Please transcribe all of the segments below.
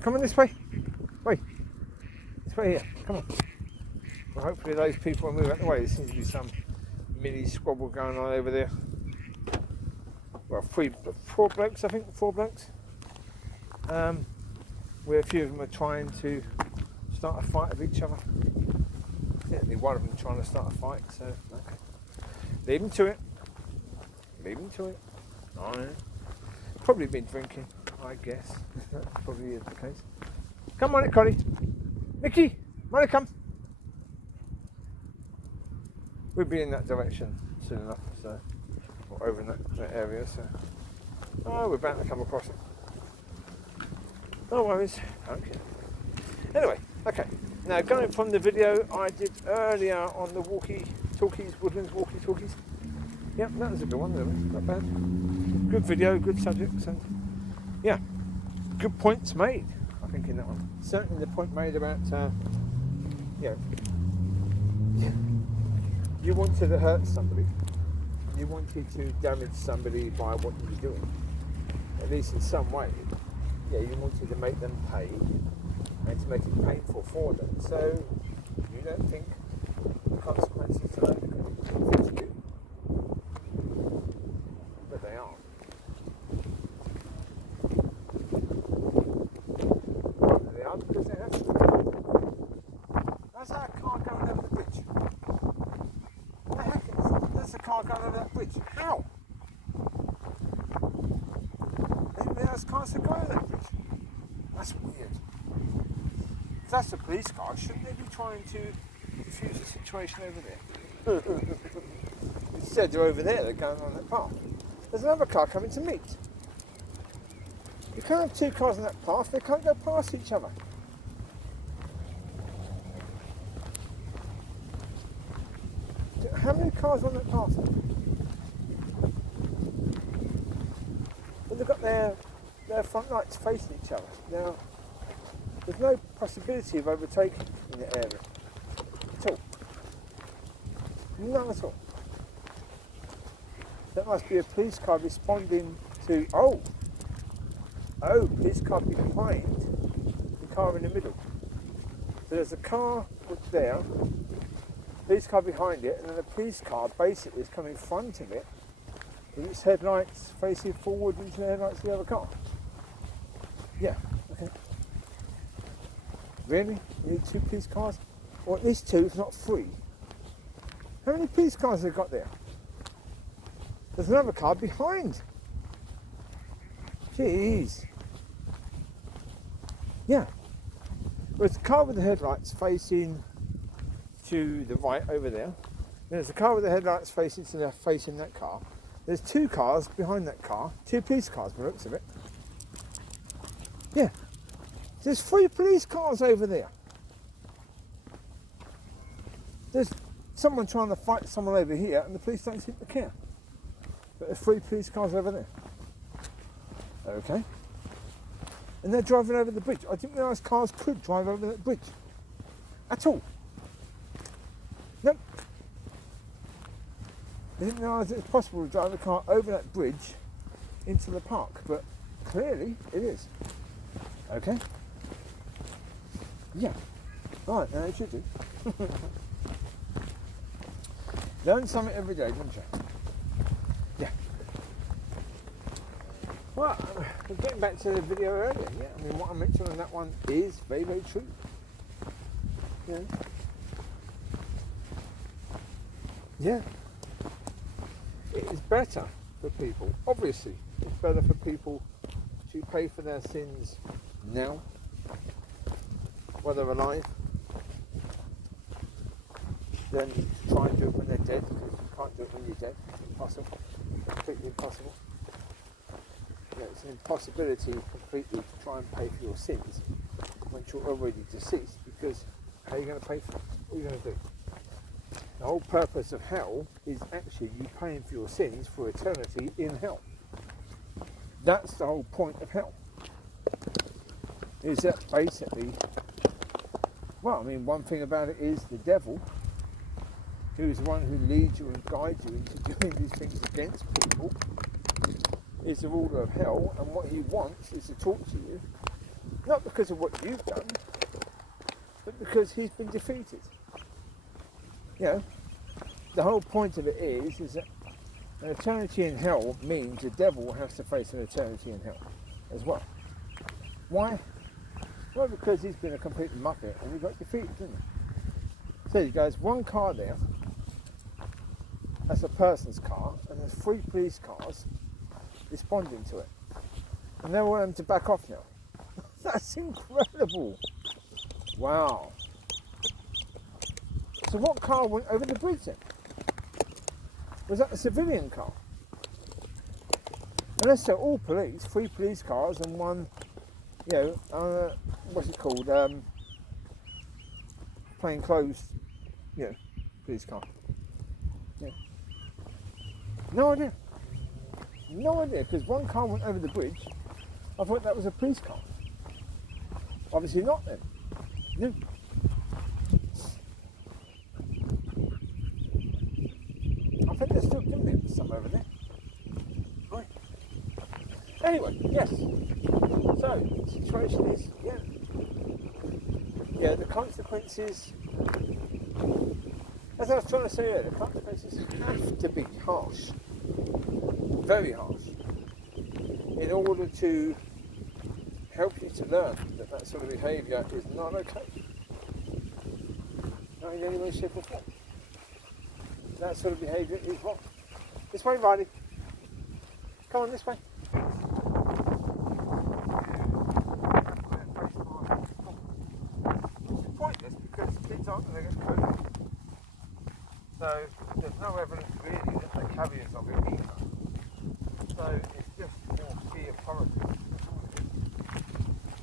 Come on this way. Wait. This way here. Come on. Well, hopefully those people will move out the way. There seems to be some mini squabble going on over there. Well, four blokes, I think. 4 blokes. Where a few of them are trying to start a fight with each other. Certainly one of them trying to start a fight, so okay. Leave him to it. Leave him to it. Alright. Probably been drinking, I guess. That probably is the case. Come on, Collie. Mickey, Mollie, come. We'll be in that direction soon enough, so or over in that area, so we're bound to come across it. No worries. Okay. Anyway, okay. Now going from the video I did earlier on the Woodlands walkie-talkies. Yep, that was a good one, really. Not bad. Good video, good subjects, and yeah, good points made, I think, in that one. Certainly the point made about, you wanted to hurt somebody. You wanted to damage somebody by what you were doing. At least in some way. Yeah, you wanted to make them pay and to make it painful for them. So you don't think the consequences are going to be painful to you. But they are. They are because they have to. That's our car going over the bridge. What the heck is there's a car going over that bridge? How? There's cars that go over that bridge. That's weird. If that's a police car, shouldn't they be trying to defuse the situation over there? Instead, they're over there, they're going on that path. There's another car coming to meet. You can't have 2 cars on that path, they can't go past each other. How many cars on that path? Well, they've got their front lights facing each other. Now, there's no possibility of overtaking in the area at all. None at all. That must be a police car responding to, police car behind the car in the middle. So there's a car that's there, police car behind it, and then the police car basically is coming in front of it with its headlights facing forward into the headlights of the other car. Yeah, okay. Really? You need 2 police cars? Or at least 2, if not 3. How many police cars have they got there? There's another car behind. Jeez. Yeah. There's a car with the headlights facing to the right over there. There's a car with the headlights facing to the facing that car. There's 2 cars behind that car. 2 police cars by the looks of it. Yeah. There's 3 police cars over there. There's someone trying to fight someone over here and the police don't seem to care. But there's 3 police cars over there. Okay. And they're driving over the bridge. I didn't realise cars could drive over that bridge. At all. Nope. I didn't realise it was possible to drive a car over that bridge into the park, but clearly it is. Okay. Yeah. Right, now it should do. Learn something every day, don't you? Yeah. Well, getting back to the video earlier, yeah, I mean, what I mentioned on that one is very, very true. Yeah. Yeah. It is better for people, obviously, it's better for people to pay for their sins now, while they're alive, than to try and do it when they're dead, because you can't do it when you're dead. It's impossible. Completely impossible. You know, it's an impossibility completely to try and pay for your sins once you're already deceased, because how are you going to pay for it? What are you going to do? The whole purpose of hell is actually you paying for your sins for eternity in hell. That's the whole point of hell. Is that basically, well, I mean, one thing about it is the devil, who is the one who leads you and guides you into doing these things against people, is the ruler of hell, and what he wants is to talk to you Not because of what you've done, but because he's been defeated. You know, the whole point of it is that an eternity in hell means the devil has to face an eternity in hell as well. Why? Well, because he's been a complete muppet and he got defeated, didn't he? So you guys, one car there, that's a person's car, and there's 3 police cars responding to it. And they want them to back off now. That's incredible. Wow. So what car went over the bridge then? Was that a civilian car? Unless they're all police, 3 police cars and one, you know, what's it called? Plain clothes, you know, police car. Yeah. No idea. No idea, because one car went over the bridge. I thought that was a police car. Obviously not then. No. I think they're still doing it, some over there. Right. Anyway, yes. So, the situation is, yeah, the consequences, as I was trying to say earlier, the consequences have to be harsh. Very harsh. In order to help you to learn that that sort of behaviour is not okay. Not in any way, shape or form. That sort of behaviour is wrong. This way, Riley. Come on, this way. It's pointless because kids aren't going to get COVID. So there's no evidence really that they're carriers of it either. So it's just more fear politics.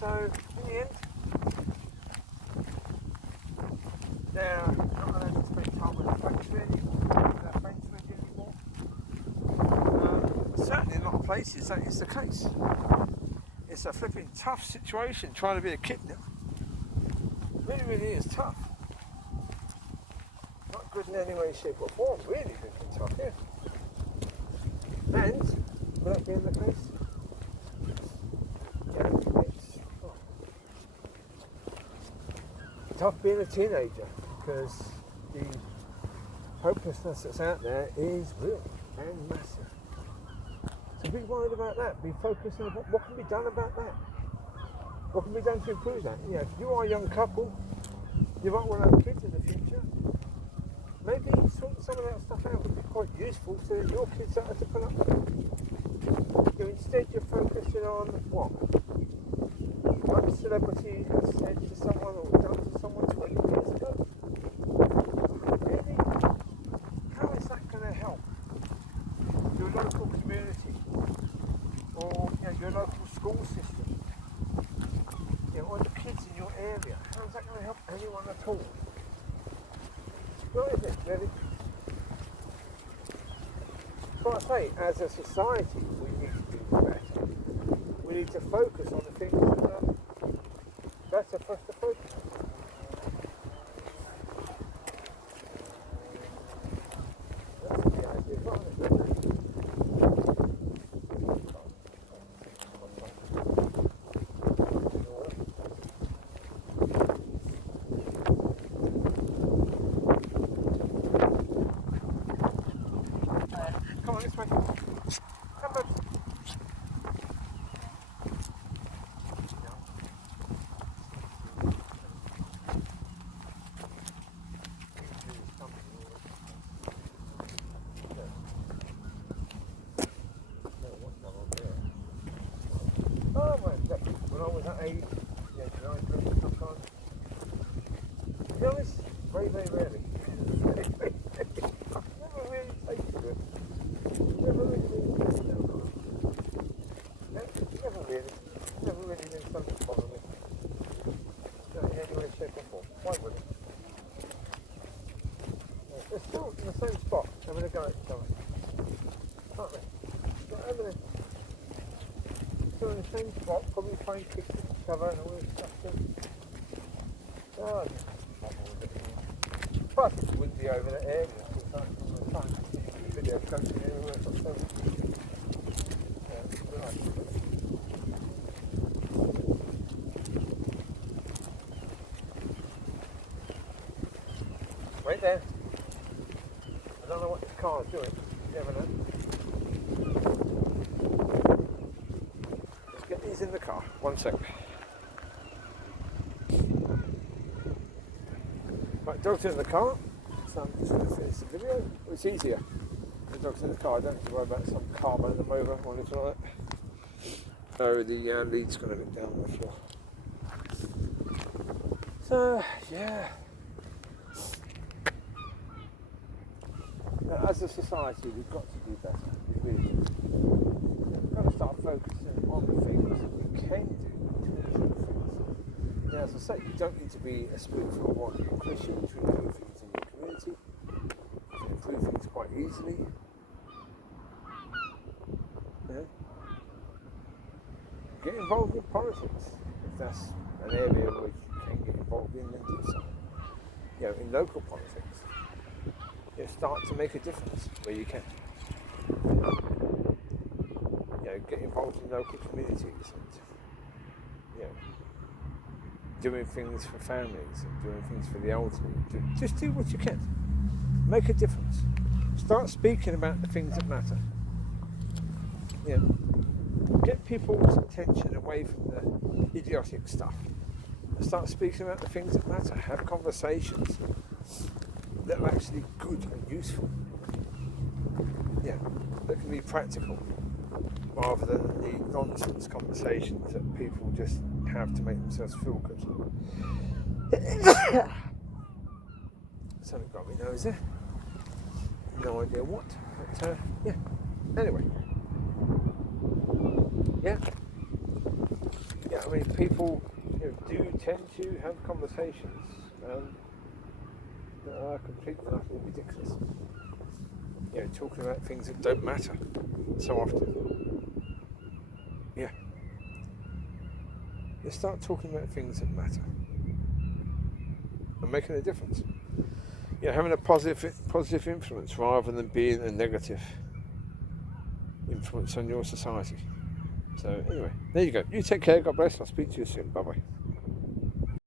So in the end, they're not allowed to spend time with their friends anymore. Certainly in a lot of places that is the case. It's a flipping tough situation trying to be a kid now. Really, really is tough. Not good in any way, shape or form. Really flipping tough, yeah. And, will that being the case? Yeah, it's tough being a teenager because the hopelessness that's out there is real and massive. So be worried about that. Be focused on what can be done about that. What can be done to improve that? You know, if you are a young couple, you might want to have kids in the future. Maybe sort some of that stuff out would be quite useful so that your kids don't have to put up with it. So instead you're focusing on what? What a celebrity has said to someone or done to someone 20 years ago. Really? How is that going to help your local community or your local school system? Or the kids in your area? How is that going to help anyone at all? What is it, really? So I say, as a society, we need to do better. We need to focus on the things that are better for us to focus on. That's the idea, isn't it? Come on, this way. Come on. Oh, well, when I was that age, sometimes. To be honest, very, very rarely. Never really tasted it. Never really been something to bother me. Not in any way, shape or form. Why would it? They're still in the same spot, having a go at each other. Aren't they? They're over there. Still in the same spot, probably playing kicks at each other and all this stuff too. Oh, plus it wouldn't be over that area all the time. Video coaching everywhere or something. Yeah, right. there. I don't know what the car's doing. You never know. Let's get these in the car. 1 sec. Right, dog's in the car. So I'm just going to finish the video. It's easier. The dog's in the car. I don't have to worry about some car running them over or anything like that. Oh, the lead's going to look down on the floor. So, yeah. Now, as a society, we've got to do better. We really do. We've got to start focusing on the things that we can do to improve things. Now, as I say, you don't need to be a spiritual or one Christian to improve things in your community. You can improve things quite easily. Yeah. Get involved in politics. If that's an area which you can get involved in, then do so. You know, in local politics. You start to make a difference where you can. You know, get involved in local communities and, you know, doing things for families and doing things for the elderly. Just do what you can. Make a difference. Start speaking about the things that matter. You know, get people's attention away from the idiotic stuff. Start speaking about the things that matter. Have conversations that are actually good and useful. Yeah, that can be practical rather than the nonsense conversations that people just have to make themselves feel good. Something got me nose there. No idea what. But yeah. Anyway. Yeah. Yeah, I mean people do tend to have conversations that are completely and utterly ridiculous. You know, talking about things that don't matter so often. Yeah. You start talking about things that matter and making a difference. You know, having a positive influence rather than being a negative influence on your society. So anyway, there you go. You take care. God bless. I'll speak to you soon. Bye bye.